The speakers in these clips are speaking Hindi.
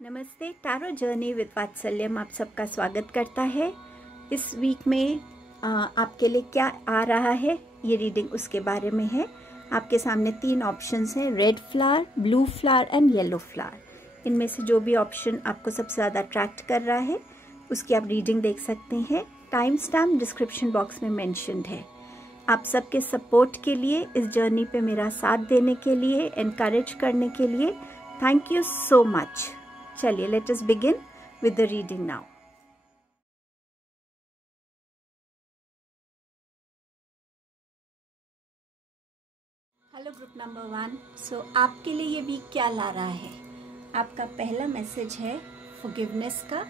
नमस्ते, टैरो जर्नी विद वात्सल्यम आप सबका स्वागत करता है। इस वीक में आपके लिए क्या आ रहा है, ये रीडिंग उसके बारे में है। आपके सामने 3 ऑप्शंस हैं, red flower, blue flower and yellow flower. इनमें से जो भी ऑप्शन आपको सबसे ज़्यादा अट्रैक्ट कर रहा है उसकी आप रीडिंग देख सकते हैं। टाइम स्टैम्प डिस्क्रिप्शन बॉक्स में मेंशन्ड है। आप सबके सपोर्ट के लिए, इस जर्नी पे मेरा साथ देने के लिए, एनकरेज करने के लिए थैंक यू सो मच। चलिए, let us begin with the reading now. Hello group number 1। सो आपके लिए ये वीक क्या ला रहा है? आपका पहला मैसेज है फॉरगिवनेस का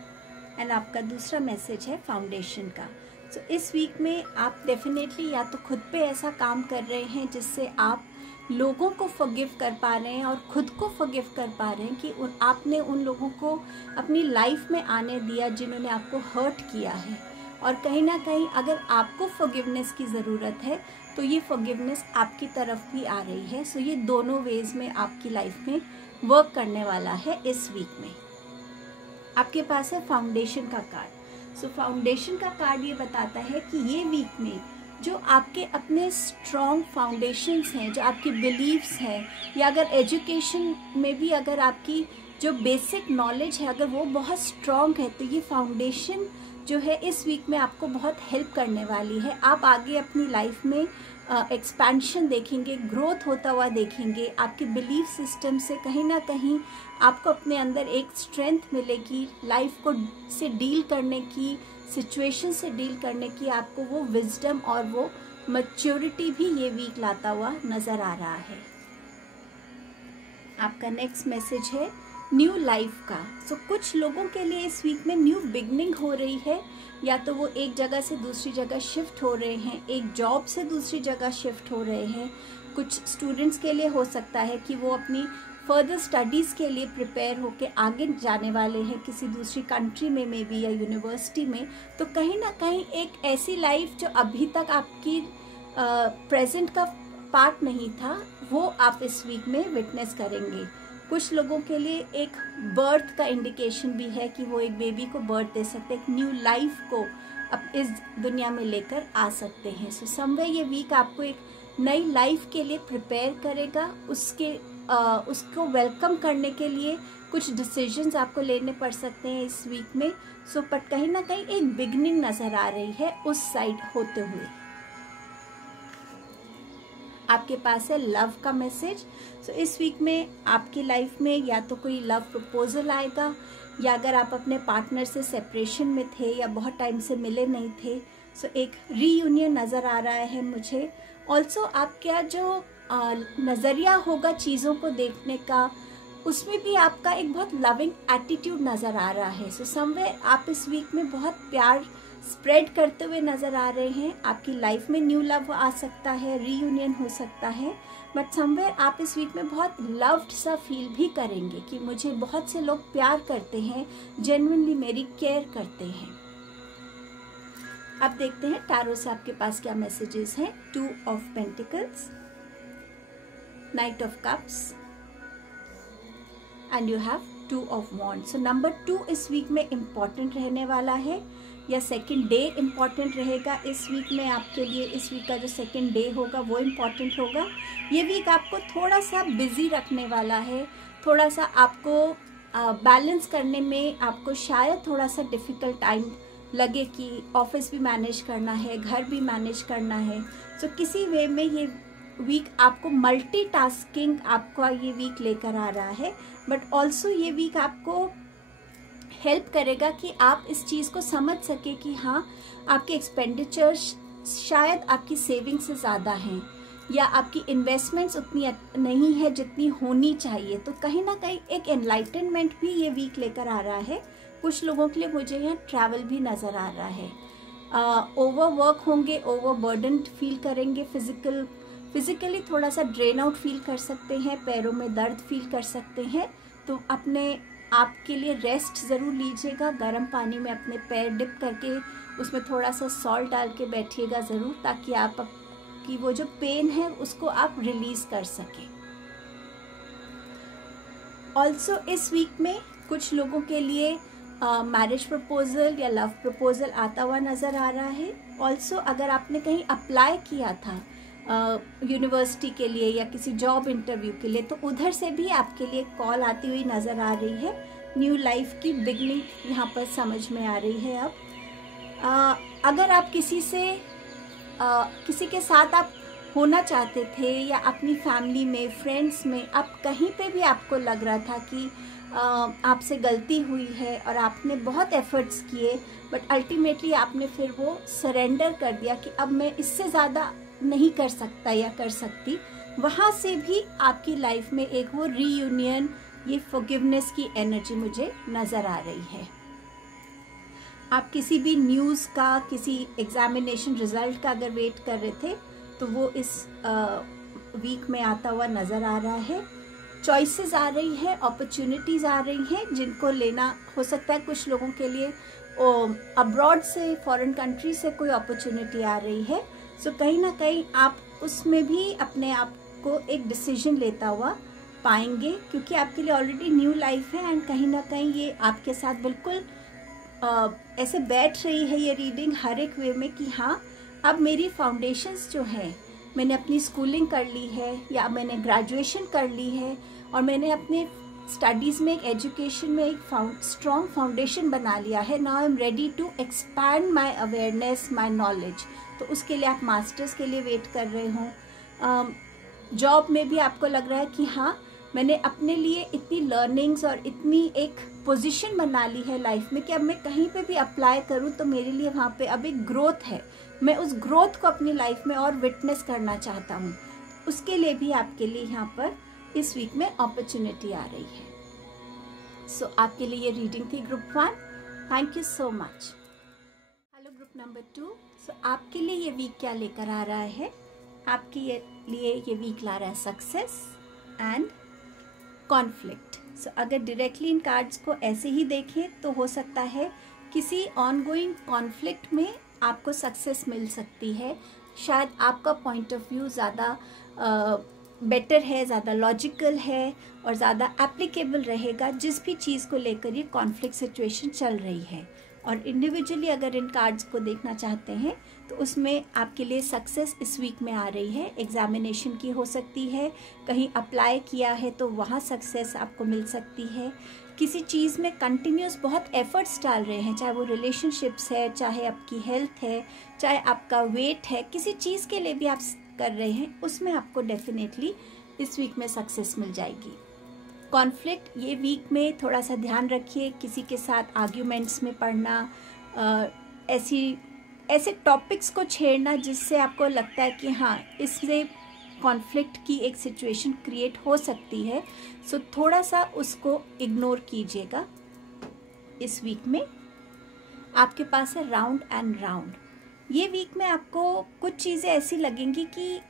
एंड आपका दूसरा मैसेज है फाउंडेशन का। सो इस वीक में आप डेफिनेटली या तो खुद पे ऐसा काम कर रहे हैं जिससे आप लोगों को फॉरगिव कर पा रहे हैं और खुद को फॉरगिव कर पा रहे हैं कि आपने उन लोगों को अपनी लाइफ में आने दिया जिन्होंने आपको हर्ट किया है। और कहीं ना कहीं अगर आपको फॉरगिवनेस की ज़रूरत है तो ये फॉरगिवनेस आपकी तरफ भी आ रही है। सो ये दोनों वेज में आपकी लाइफ में वर्क करने वाला है इस वीक में। आपके पास है फाउंडेशन का कार्ड। सो फाउंडेशन का कार्ड ये बताता है कि ये वीक में जो आपके अपने स्ट्रॉन्ग फाउंडेशंस हैं, जो आपकी बिलीव्स हैं, या अगर एजुकेशन में भी अगर आपकी जो बेसिक नॉलेज है अगर वो बहुत स्ट्रॉन्ग है तो ये फाउंडेशन जो है इस वीक में आपको बहुत हेल्प करने वाली है। आप आगे अपनी लाइफ में एक्सपेंशन देखेंगे, ग्रोथ होता हुआ देखेंगे। आपके बिलीफ सिस्टम से कहीं ना कहीं आपको अपने अंदर एक स्ट्रेंथ मिलेगी लाइफ को से डील करने की, सिचुएशन से डील करने की। आपको वो विजडम और वो मैच्योरिटी भी ये वीक लाता हुआ नज़र आ रहा है। आपका नेक्स्ट मैसेज है न्यू लाइफ का। सो कुछ लोगों के लिए इस वीक में न्यू बिगनिंग हो रही है, या तो वो एक जगह से दूसरी जगह शिफ्ट हो रहे हैं, एक जॉब से दूसरी जगह शिफ्ट हो रहे हैं। कुछ स्टूडेंट्स के लिए हो सकता है कि वो अपनी फर्दर स्टडीज़ के लिए प्रिपेयर होके आगे जाने वाले हैं किसी दूसरी कंट्री में मे बी या यूनिवर्सिटी में। तो कहीं ना कहीं एक ऐसी लाइफ जो अभी तक आपकी प्रेजेंट का पार्ट नहीं था वो आप इस वीक में विटनेस करेंगे। कुछ लोगों के लिए एक बर्थ का इंडिकेशन भी है कि वो एक बेबी को बर्थ दे सकते हैं, एक न्यू लाइफ को अब इस दुनिया में लेकर आ सकते हैं। सो समवे ये वीक आपको एक नई लाइफ के लिए प्रिपेयर करेगा। उसको वेलकम करने के लिए कुछ डिसीजंस आपको लेने पड़ सकते हैं इस वीक में। सो बट कहीं ना कहीं एक बिगनिंग नज़र आ रही है उस साइड होते हुए। आपके पास है लव का मैसेज। सो इस वीक में आपकी लाइफ में या तो कोई लव प्रपोजल आएगा, या अगर आप अपने पार्टनर से सेपरेशन में थे या बहुत टाइम से मिले नहीं थे, सो एक रीयूनियन नज़र आ रहा है मुझे। ऑल्सो आपका जो नज़रिया होगा चीज़ों को देखने का, उसमें भी आपका एक बहुत लविंग एटीट्यूड नज़र आ रहा है। सो समवेयर आप इस वीक में बहुत प्यार स्प्रेड करते हुए नज़र आ रहे हैं। आपकी लाइफ में न्यू लव आ सकता है, रीयूनियन हो सकता है, बट समवेयर आप इस वीक में बहुत लव्ड सा फील भी करेंगे कि मुझे बहुत से लोग प्यार करते हैं, जेन्युइनली मेरी केयर करते हैं। अब देखते हैं टैरो से आपके पास क्या मैसेजेस हैं। 2 of pentacles, night of cups and you have 2 of wands. So number 2 इस वीक में इम्पॉर्टेंट रहने वाला है, या सेकंड डे इम्पॉर्टेंट रहेगा इस वीक में आपके लिए। इस वीक का जो सेकंड डे होगा वो इम्पॉर्टेंट होगा। ये वीक आपको थोड़ा सा बिजी रखने वाला है, थोड़ा सा आपको बैलेंस करने में आपको शायद थोड़ा सा डिफ़िकल्ट टाइम लगे कि ऑफिस भी मैनेज करना है, घर भी मैनेज करना है। सो किसी वे में ये वीक आपको मल्टीटास्किंग आपका ये वीक लेकर आ रहा है, बट ऑल्सो ये वीक आपको हेल्प करेगा कि आप इस चीज़ को समझ सके कि हाँ, आपके एक्सपेंडिचर्स शायद आपकी सेविंग से ज़्यादा हैं, या आपकी इन्वेस्टमेंट्स उतनी नहीं है जितनी होनी चाहिए। तो कहीं ना कहीं एक एनलाइटनमेंट भी ये वीक लेकर आ रहा है। कुछ लोगों के लिए मुझे यहाँ ट्रैवल भी नज़र आ रहा है। ओवर वर्क होंगे, ओवर बर्डन फील करेंगे, फिजिकली थोड़ा सा ड्रेन आउट फील कर सकते हैं, पैरों में दर्द फील कर सकते हैं। तो अपने आपके लिए रेस्ट ज़रूर लीजिएगा। गर्म पानी में अपने पैर डिप करके उसमें थोड़ा सा सॉल्ट डाल के बैठिएगा ज़रूर, ताकि आपकी वो जो पेन है उसको आप रिलीज़ कर सकें। ऑल्सो इस वीक में कुछ लोगों के लिए मैरिज प्रपोजल या लव प्रपोजल आता हुआ नज़र आ रहा है। ऑल्सो अगर आपने कहीं अप्लाई किया था यूनिवर्सिटी के लिए या किसी जॉब इंटरव्यू के लिए, तो उधर से भी आपके लिए कॉल आती हुई नज़र आ रही है। न्यू लाइफ की बिगनिंग यहाँ पर समझ में आ रही है। अब अगर आप किसी के साथ आप होना चाहते थे या अपनी फैमिली में, फ्रेंड्स में, आप कहीं पे भी आपको लग रहा था कि आपसे गलती हुई है और आपने बहुत एफर्ट्स किए, बट अल्टीमेटली आपने फिर वो सरेंडर कर दिया कि अब मैं इससे ज़्यादा नहीं कर सकता या कर सकती, वहाँ से भी आपकी लाइफ में एक वो रीयूनियन, ये फॉरगिवनेस की एनर्जी मुझे नज़र आ रही है। आप किसी भी न्यूज़ का, किसी एग्जामिनेशन रिजल्ट का अगर वेट कर रहे थे, तो वो इस वीक में आता हुआ नज़र आ रहा है। चॉइसेस आ रही है, अपॉर्चुनिटीज़ आ रही हैं जिनको लेना हो सकता है। कुछ लोगों के लिए अब्रॉड से, फॉरेन कंट्री से कोई अपॉर्चुनिटी आ रही है। सो कहीं ना कहीं आप उसमें भी अपने आप को एक डिसीजन लेता हुआ पाएंगे, क्योंकि आपके लिए ऑलरेडी न्यू लाइफ है एंड कहीं ना कहीं ये आपके साथ बिल्कुल ऐसे बैठ रही है ये रीडिंग हर एक वे में कि हाँ, अब मेरी फाउंडेशंस जो है, मैंने अपनी स्कूलिंग कर ली है या मैंने ग्रेजुएशन कर ली है और मैंने अपने स्टडीज़ में, एक एजुकेशन में एक स्ट्रॉन्ग फाउंडेशन बना लिया है। Now I am ready to expand my awareness, my knowledge. तो उसके लिए आप मास्टर्स के लिए वेट कर रहे हो। जॉब में भी आपको लग रहा है कि हाँ, मैंने अपने लिए इतनी लर्निंग्स और इतनी एक पोजीशन बना ली है लाइफ में कि अब मैं कहीं पे भी अप्लाई करूँ तो मेरे लिए वहाँ पे अब एक ग्रोथ है। मैं उस ग्रोथ को अपनी लाइफ में और विटनेस करना चाहता हूँ। उसके लिए भी आपके लिए यहाँ पर इस वीक में अपॉर्चुनिटी आ रही है। सो आपके लिए ये रीडिंग थी group 1। Thank you so much. Hello group number 2। सो आपके लिए ये वीक क्या लेकर आ रहा है? आपके लिए ये वीक ला रहा है सक्सेस एंड कॉन्फ्लिक्ट। सो अगर डायरेक्टली इन कार्ड्स को ऐसे ही देखें तो हो सकता है किसी ऑनगोइंग कॉन्फ्लिक्ट में आपको सक्सेस मिल सकती है। शायद आपका पॉइंट ऑफ व्यू ज़्यादा बेटर है, ज़्यादा लॉजिकल है और ज़्यादा एप्लीकेबल रहेगा जिस भी चीज़ को लेकर ये कॉन्फ्लिक्ट सिचुएशन चल रही है। और इंडिविजुअली अगर इन कार्ड्स को देखना चाहते हैं तो उसमें आपके लिए सक्सेस इस वीक में आ रही है। एग्जामिनेशन की हो सकती है, कहीं अप्लाई किया है तो वहाँ सक्सेस आपको मिल सकती है। किसी चीज़ में कंटिन्यूस बहुत एफर्ट्स डाल रहे हैं, चाहे वो रिलेशनशिप्स है, चाहे आपकी हेल्थ है, चाहे आपका वेट है, किसी चीज़ के लिए भी आप कर रहे हैं, उसमें आपको डेफिनेटली इस वीक में सक्सेस मिल जाएगी। कॉन्फ्लिक्ट, ये वीक में थोड़ा सा ध्यान रखिए, किसी के साथ आर्ग्यूमेंट्स में पड़ना, ऐसे टॉपिक्स को छेड़ना जिससे आपको लगता है कि हाँ, इससे कॉन्फ्लिक्ट की एक सिचुएशन क्रिएट हो सकती है। सो थोड़ा सा उसको इग्नोर कीजिएगा। इस वीक में आपके पास है राउंड एंड राउंड। ये वीक में आपको कुछ चीज़ें ऐसी लगेंगी कि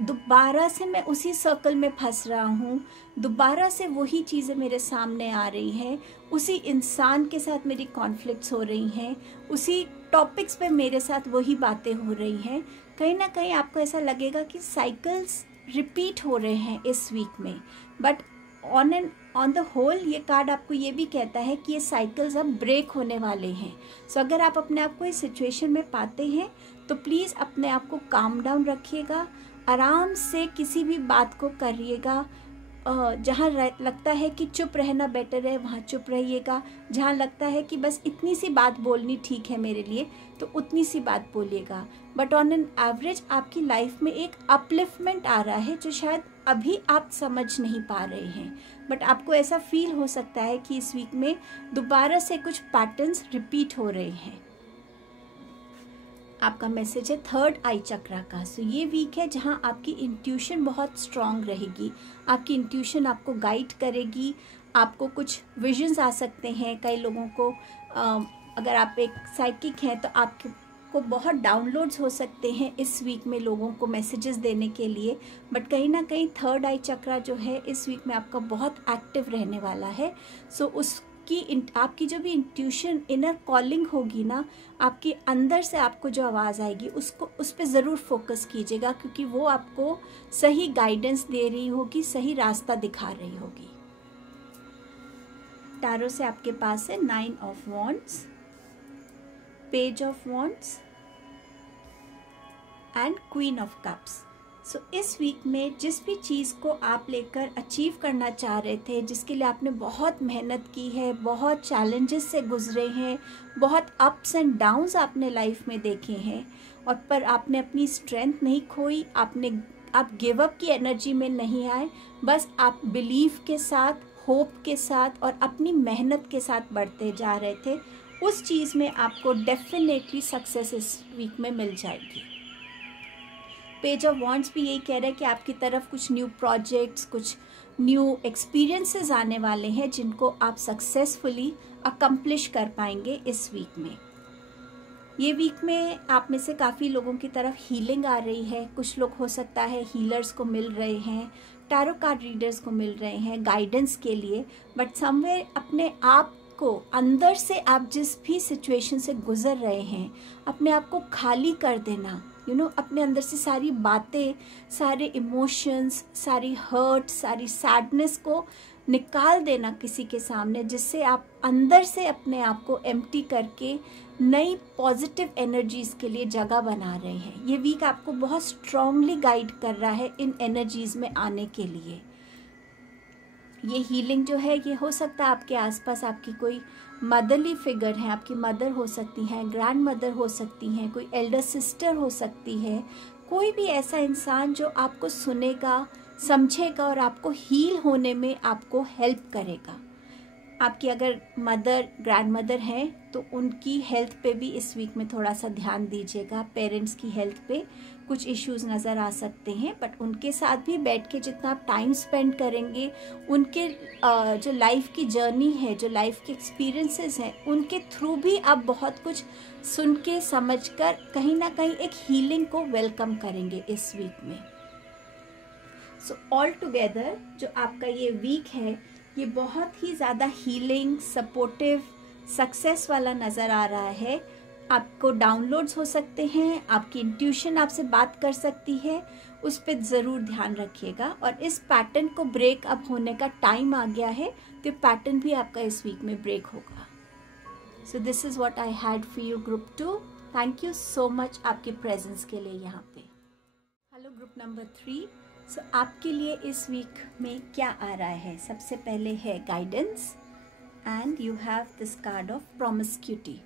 दोबारा से मैं उसी सर्कल में फंस रहा हूँ, दोबारा से वही चीज़ें मेरे सामने आ रही हैं, उसी इंसान के साथ मेरी कॉन्फ्लिक्ट्स हो रही हैं, उसी टॉपिक्स पे मेरे साथ वही बातें हो रही हैं। कहीं ना कहीं आपको ऐसा लगेगा कि साइकिल्स रिपीट हो रहे हैं इस वीक में। बट ऑन द होल ये कार्ड आपको ये भी कहता है कि ये साइकिल्स अब ब्रेक होने वाले हैं। सो अगर आप अपने आप को इस सिचुएशन में पाते हैं तो प्लीज़ अपने आप को काम डाउन रखिएगा, आराम से किसी भी बात को करिएगा। जहाँ लगता है कि चुप रहना बेटर है वहाँ चुप रहिएगा, जहाँ लगता है कि बस इतनी सी बात बोलनी ठीक है मेरे लिए तो उतनी सी बात बोलिएगा। बट ऑन एन एवरेज आपकी लाइफ में एक अपलिफ्टमेंट आ रहा है जो शायद अभी आप समझ नहीं पा रहे हैं, बट आपको ऐसा फील हो सकता है कि इस वीक में दोबारा से कुछ पैटर्न्स रिपीट हो रहे हैं। आपका मैसेज है थर्ड आई चक्रा का। सो ये वीक है जहाँ आपकी इंट्यूशन बहुत स्ट्रांग रहेगी, आपकी इंट्यूशन आपको गाइड करेगी, आपको कुछ विजन्स आ सकते हैं। कई लोगों को अगर आप एक साइकिक हैं तो आपको बहुत डाउनलोड्स हो सकते हैं इस वीक में लोगों को मैसेजेस देने के लिए। बट कहीं ना कहीं थर्ड आई चक्रा जो है इस वीक में आपका बहुत एक्टिव रहने वाला है। सो आपकी जो भी इंट्यूशन, इनर कॉलिंग होगी ना, आपके अंदर से आपको जो आवाज़ आएगी उस पर ज़रूर फोकस कीजिएगा, क्योंकि वो आपको सही गाइडेंस दे रही होगी, सही रास्ता दिखा रही होगी। टैरो से आपके पास है 9 of wands, page of wands and queen of cups. So इस वीक में जिस भी चीज़ को आप लेकर अचीव करना चाह रहे थे, जिसके लिए आपने बहुत मेहनत की है, बहुत चैलेंजेस से गुजरे हैं, बहुत अप्स एंड डाउन्स आपने लाइफ में देखे हैं, और पर आपने अपनी स्ट्रेंथ नहीं खोई, आप गिव अप की एनर्जी में नहीं आए, बस आप बिलीव के साथ, होप के साथ और अपनी मेहनत के साथ बढ़ते जा रहे थे। उस चीज़ में आपको डेफिनेटली सक्सेस इस वीक में मिल जाएगी। पेज ऑफ वॉन्ड्स भी यही कह रहा है कि आपकी तरफ कुछ न्यू प्रोजेक्ट्स, कुछ न्यू एक्सपीरियंसेस आने वाले हैं जिनको आप सक्सेसफुली अकम्प्लिश कर पाएंगे इस वीक में। ये वीक में आप में से काफ़ी लोगों की तरफ हीलिंग आ रही है। कुछ लोग हो सकता है हीलर्स को मिल रहे हैं, टैरो कार्ड रीडर्स को मिल रहे हैं गाइडेंस के लिए, बट समवेयर अपने आप को अंदर से आप जिस भी सिचुएशन से गुजर रहे हैं, अपने आप को खाली कर देना, अपने अंदर से सारी बातें, सारे इमोशंस, सारी हर्ट, सारी सैडनेस को निकाल देना किसी के सामने, जिससे आप अंदर से अपने आप को एम्प्टी करके नई पॉजिटिव एनर्जीज के लिए जगह बना रहे हैं। ये वीक आपको बहुत स्ट्रांगली गाइड कर रहा है इन एनर्जीज में आने के लिए। ये हीलिंग जो है, ये हो सकता है आपके आसपास आपकी कोई मदरली फिगर है, आपकी मदर हो सकती हैं, ग्रैंड मदर हो सकती हैं, कोई एल्डर सिस्टर हो सकती है, कोई भी ऐसा इंसान जो आपको सुनेगा, समझेगा और आपको हील होने में आपको हेल्प करेगा। आपकी अगर मदर, ग्रैंड मदर हैं तो उनकी हेल्थ पे भी इस वीक में थोड़ा सा ध्यान दीजिएगा। पेरेंट्स की हेल्थ पे कुछ इश्यूज नज़र आ सकते हैं, बट उनके साथ भी बैठ के जितना आप टाइम स्पेंड करेंगे, उनके जो लाइफ की जर्नी है, जो लाइफ के एक्सपीरियंसेस हैं, उनके थ्रू भी आप बहुत कुछ सुन के समझ कर कहीं ना कहीं एक हीलिंग को वेलकम करेंगे इस वीक में। सो ऑल टुगेदर जो आपका ये वीक है, ये बहुत ही ज़्यादा हीलिंग, सपोर्टिव, सक्सेस वाला नज़र आ रहा है। आपको डाउनलोड्स हो सकते हैं, आपकी इंट्यूशन आपसे बात कर सकती है, उस पर ज़रूर ध्यान रखिएगा। और इस पैटर्न को ब्रेक अप होने का टाइम आ गया है, तो पैटर्न भी आपका इस वीक में ब्रेक होगा। So this is what I had for you group 2। Thank you so much आपके प्रेजेंस के लिए यहाँ पे। Hello group number 3। सो आपके लिए इस वीक में क्या आ रहा है? सबसे पहले है guidance and you have this card of promiscuity.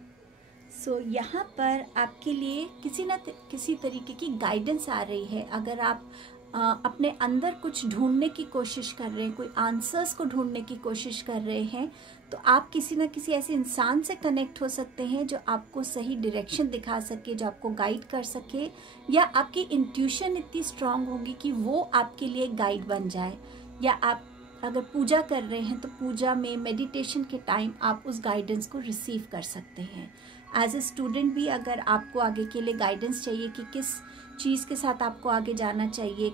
So यहाँ पर आपके लिए किसी न किसी तरीके की गाइडेंस आ रही है। अगर आप अपने अंदर कुछ ढूंढने की कोशिश कर रहे हैं, कोई आंसर्स को ढूंढने की कोशिश कर रहे हैं, तो आप किसी न किसी ऐसे इंसान से कनेक्ट हो सकते हैं जो आपको सही डायरेक्शन दिखा सके, जो आपको गाइड कर सके, या आपकी इंट्यूशन इतनी स्ट्रांग होगी कि वो आपके लिए गाइड बन जाए। या आप अगर पूजा कर रहे हैं तो पूजा में, मेडिटेशन के टाइम आप उस गाइडेंस को रिसीव कर सकते हैं। एज ए स्टूडेंट भी अगर आपको आगे के लिए गाइडेंस चाहिए कि किस चीज़ के साथ आपको आगे जाना चाहिए,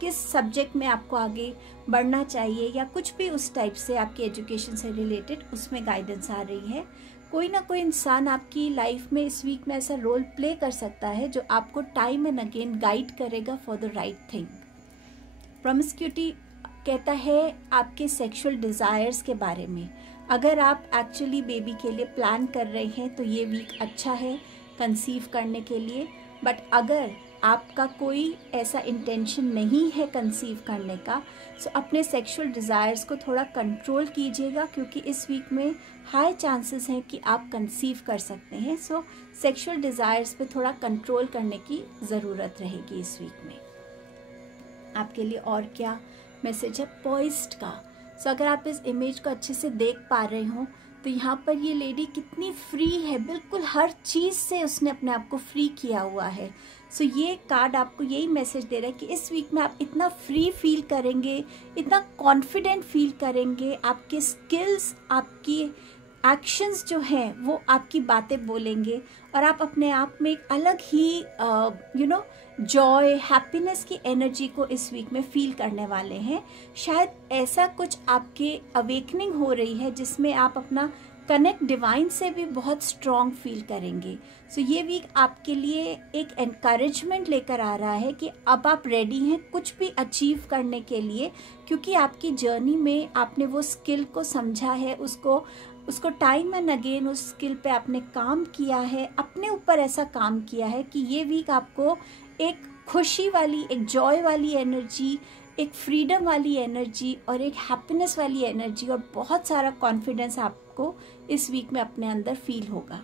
किस सब्जेक्ट में आपको आगे बढ़ना चाहिए, या कुछ भी उस टाइप से आपकी एजुकेशन से रिलेटेड, उसमें गाइडेंस आ रही है। कोई ना कोई इंसान आपकी लाइफ में इस वीक में ऐसा रोल प्ले कर सकता है जो आपको टाइम एंड अगेन गाइड करेगा फॉर द राइट थिंग। प्रॉमिस्क्यूटी कहता है आपके सेक्सुअल डिज़ायर्स के बारे में। अगर आप एक्चुअली बेबी के लिए प्लान कर रहे हैं तो ये वीक अच्छा है कंसीव करने के लिए। बट अगर आपका कोई ऐसा इंटेंशन नहीं है कंसीव करने का, सो अपने सेक्सुअल डिज़ायर्स को थोड़ा कंट्रोल कीजिएगा, क्योंकि इस वीक में हाई चांसेस हैं कि आप कंसीव कर सकते हैं। सो सेक्सुअल डिज़ायर्स पे थोड़ा कंट्रोल करने की ज़रूरत रहेगी इस वीक में। आपके लिए और क्या मैसेज है? पॉइज्ड का। सो अगर आप इस इमेज को अच्छे से देख पा रहे हो तो यहाँ पर ये लेडी कितनी फ्री है, बिल्कुल हर चीज़ से उसने अपने आप को फ्री किया हुआ है। सो ये कार्ड आपको यही मैसेज दे रहा है कि इस वीक में आप इतना फ्री फील करेंगे, इतना कॉन्फिडेंट फील करेंगे, आपके स्किल्स, आपकी एक्शंस जो हैं वो आपकी बातें बोलेंगे, और आप अपने आप में एक अलग ही जॉय, हैप्पीनेस की एनर्जी को इस वीक में फील करने वाले हैं। शायद ऐसा कुछ आपके अवेकनिंग हो रही है जिसमें आप अपना कनेक्ट डिवाइन से भी बहुत स्ट्रॉन्ग फील करेंगे। सो ये वीक आपके लिए एक एनकरेजमेंट लेकर आ रहा है कि अब आप रेडी हैं कुछ भी अचीव करने के लिए, क्योंकि आपकी जर्नी में आपने वो स्किल को समझा है, उसको टाइम एंड अगेन उस स्किल पे आपने काम किया है, अपने ऊपर ऐसा काम किया है कि ये वीक आपको एक खुशी वाली, एक जॉय वाली एनर्जी, एक फ्रीडम वाली एनर्जी और एक हैप्पीनेस वाली एनर्जी और बहुत सारा कॉन्फिडेंस आपको इस वीक में अपने अंदर फील होगा।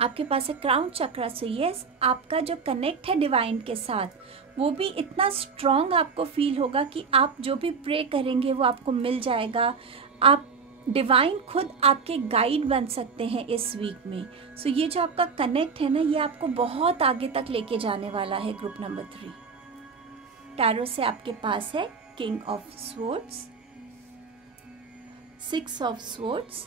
आपके पास है क्राउन चक्रा। सो यस, आपका जो कनेक्ट है डिवाइन के साथ वो भी इतना स्ट्रॉन्ग आपको फील होगा कि आप जो भी प्रे करेंगे वो आपको मिल जाएगा। आप डिवाइन खुद आपके गाइड बन सकते हैं इस वीक में। सो ये जो आपका कनेक्ट है ना, ये आपको बहुत आगे तक लेके जाने वाला है। ग्रुप नंबर 3 टैरो से आपके पास है king of swords, 6 of swords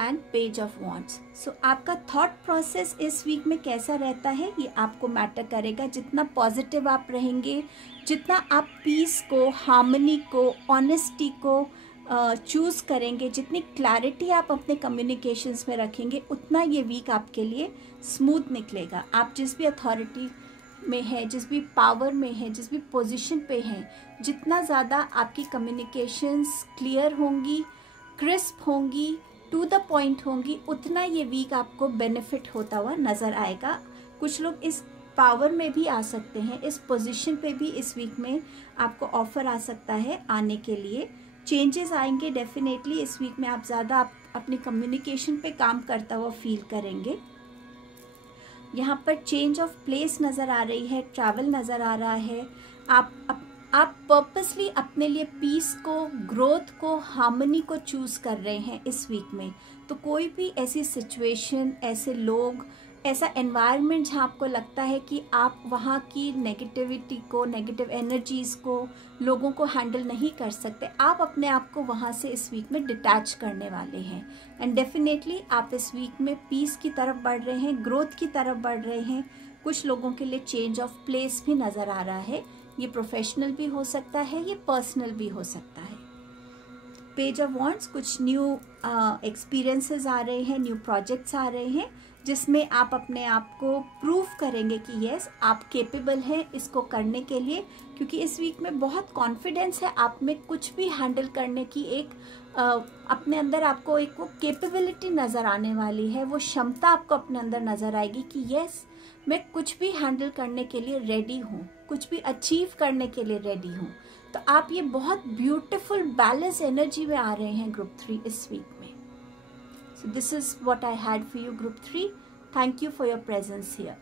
and page of wands. So आपका थॉट प्रोसेस इस वीक में कैसा रहता है ये आपको मैटर करेगा। जितना पॉजिटिव आप रहेंगे, जितना आप पीस को, हार्मनी को, ऑनेस्टी को चूज़ करेंगे, जितनी क्लैरिटी आप अपने कम्युनिकेशंस में रखेंगे, उतना ये वीक आपके लिए स्मूथ निकलेगा। आप जिस भी अथॉरिटी में है, जिस भी पावर में है, जिस भी पोजीशन पे हैं, जितना ज़्यादा आपकी कम्युनिकेशंस क्लियर होंगी, क्रिस्प होंगी, टू द पॉइंट होंगी, उतना ये वीक आपको बेनिफिट होता हुआ नज़र आएगा। कुछ लोग इस पावर में भी आ सकते हैं, इस पोजीशन पे भी इस वीक में आपको ऑफर आ सकता है आने के लिए। चेंजेस आएंगे डेफिनेटली इस वीक में। आप ज़्यादा अपनी कम्युनिकेशन पे काम करता हुआ फील करेंगे। यहाँ पर चेंज ऑफ प्लेस नज़र आ रही है, ट्रैवल नज़र आ रहा है। आप पर्पसली अपने लिए पीस को, ग्रोथ को, हार्मनी को चूज़ कर रहे हैं इस वीक में। तो कोई भी ऐसी सिचुएशन, ऐसे लोग, ऐसा एनवायरनमेंट जहाँ आपको लगता है कि आप वहाँ की नेगेटिविटी को, नेगेटिव एनर्जीज़ को, लोगों को हैंडल नहीं कर सकते, आप अपने आप को वहाँ से इस वीक में डिटैच करने वाले हैं। एंड डेफिनेटली आप इस वीक में पीस की तरफ बढ़ रहे हैं, ग्रोथ की तरफ बढ़ रहे हैं। कुछ लोगों के लिए चेंज ऑफ प्लेस भी नज़र आ रहा है। ये प्रोफेशनल भी हो सकता है, ये पर्सनल भी हो सकता है। पेज ऑफ वॉन्ड्स, कुछ न्यू एक्सपीरियंसेस आ रहे हैं, न्यू प्रोजेक्ट्स आ रहे हैं, जिसमें आप अपने आप को प्रूव करेंगे कि यस आप केपेबल हैं इसको करने के लिए। क्योंकि इस वीक में बहुत कॉन्फिडेंस है आप में, कुछ भी हैंडल करने की एक अपने अंदर आपको एक वो कैपेबिलिटी नज़र आने वाली है, वो क्षमता आपको अपने अंदर नज़र आएगी कि यस मैं कुछ भी हैंडल करने के लिए रेडी हूँ, कुछ भी अचीव करने के लिए रेडी हूँ। तो आप ये बहुत ब्यूटीफुल बैलेंस एनर्जी में आ रहे हैं ग्रुप 3 इस वीक में। So this is what I had for you, Group 3. Thank you for your presence here.